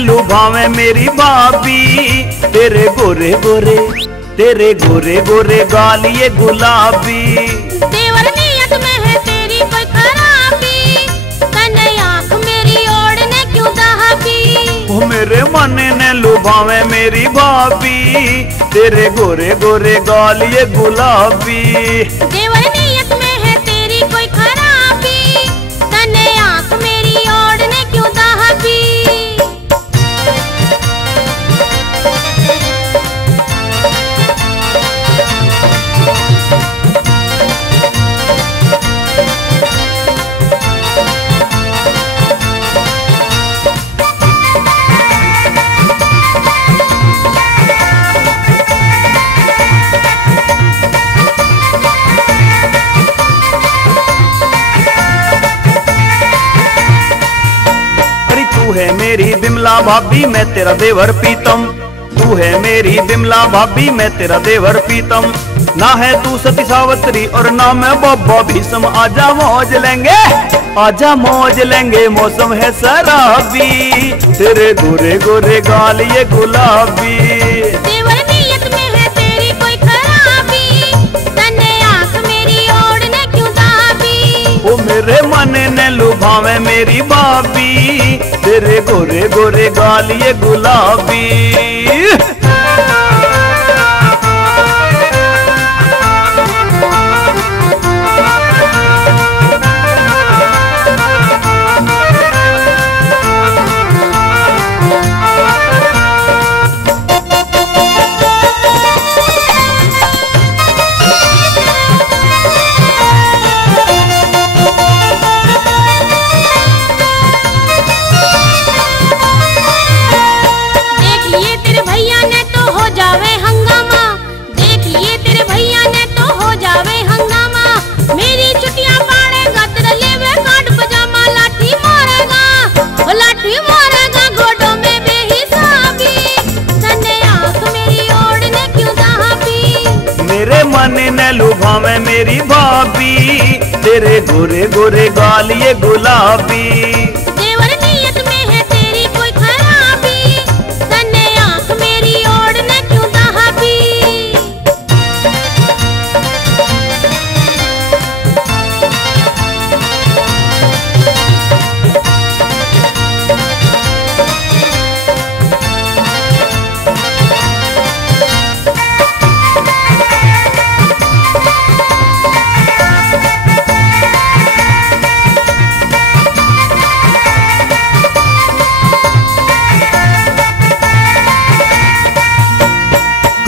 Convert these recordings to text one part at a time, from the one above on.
लुभावे मेरी भाभी। तेरे गोरे गोरे गाल ये गुलाबी। देवर नियत में है तेरी कोई खराबी, तने आँख मेरी ओढ़ने क्यों दहाबी। ओ मेरे मन ने लुभावे मेरी भाभी। तेरे गोरे गाल ये गुलाबी। देवर नियत में है तेरी कोई खराबी, तने आँख मेरी ओढ़ने क्यों दहाबी। तू है मेरी बिमला भाभी मैं तेरा देवर पीतम। तू है मेरी बिमला भाभी मैं तेरा देवर पीतम। ना है तू सती सावित्री और ना मैं बाबा भीष्म। आजा मौज लेंगे, आजा मौज लेंगे, मौसम है शराबी। तेरे गोरे गाल ये गुलाबी। देवर नियत में है तेरी कोई खराबी, तने आँख मेरी ओढ़ने क्यों दहाबी। ओ मेरे मन ने लुभावे मेरी भाभी। तेरे गोरे गाल ये गुलाबी। लुभावे मेरी भाभी। तेरे गोरे गाल ये गुलाबी। देवर नियत में है तेरी कोई खराबी, तने आँख मेरी ओढ़ने क्यों दहाबी।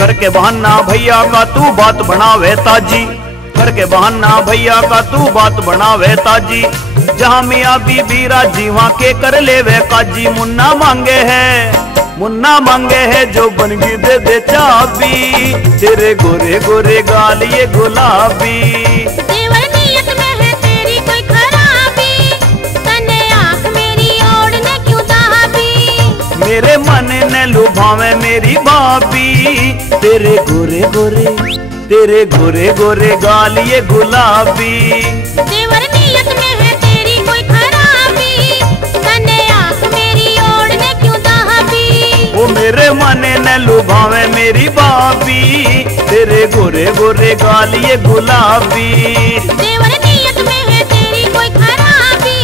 करके बहाना भैया का तू बात बनावे ताजी। करके बहाना भैया का तू बात बनावे ताजी। जहाँ मियाँ बीबी राजी वहाँ के कर लेवे काजी। मुन्ना मांगे है जो बनगी दे दे चाबी। तेरे गोरे गाल ये गुलाबी। देवर नियत में है तेरी कोई खराबी, तने आँख मेरी ओढ़ने क्यों दहाबी। मेरे मन ने लुभावे मेरी भाभी। तेरे गोरे गाल ये गुलाबी। देवर नियत में है तेरी कोई खराबी, तने आँख मेरी ओढ़ने क्यों दहाबी। वो मेरे मन ने लुभावे मेरी भाभी। तेरे गोरे गाल ये गुलाबी। देवर नियत में है तेरी कोई खराबी,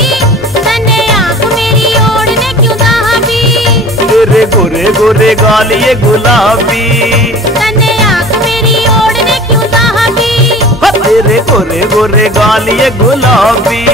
तने आँख मेरी ओढ़ने क्यों दहाबी। तेरे गोरे गाल ये गुलाबी। तने आँख मेरी ओढ़ने क्यों दहाबी। तेरे गोरे गाल ये गुलाबी।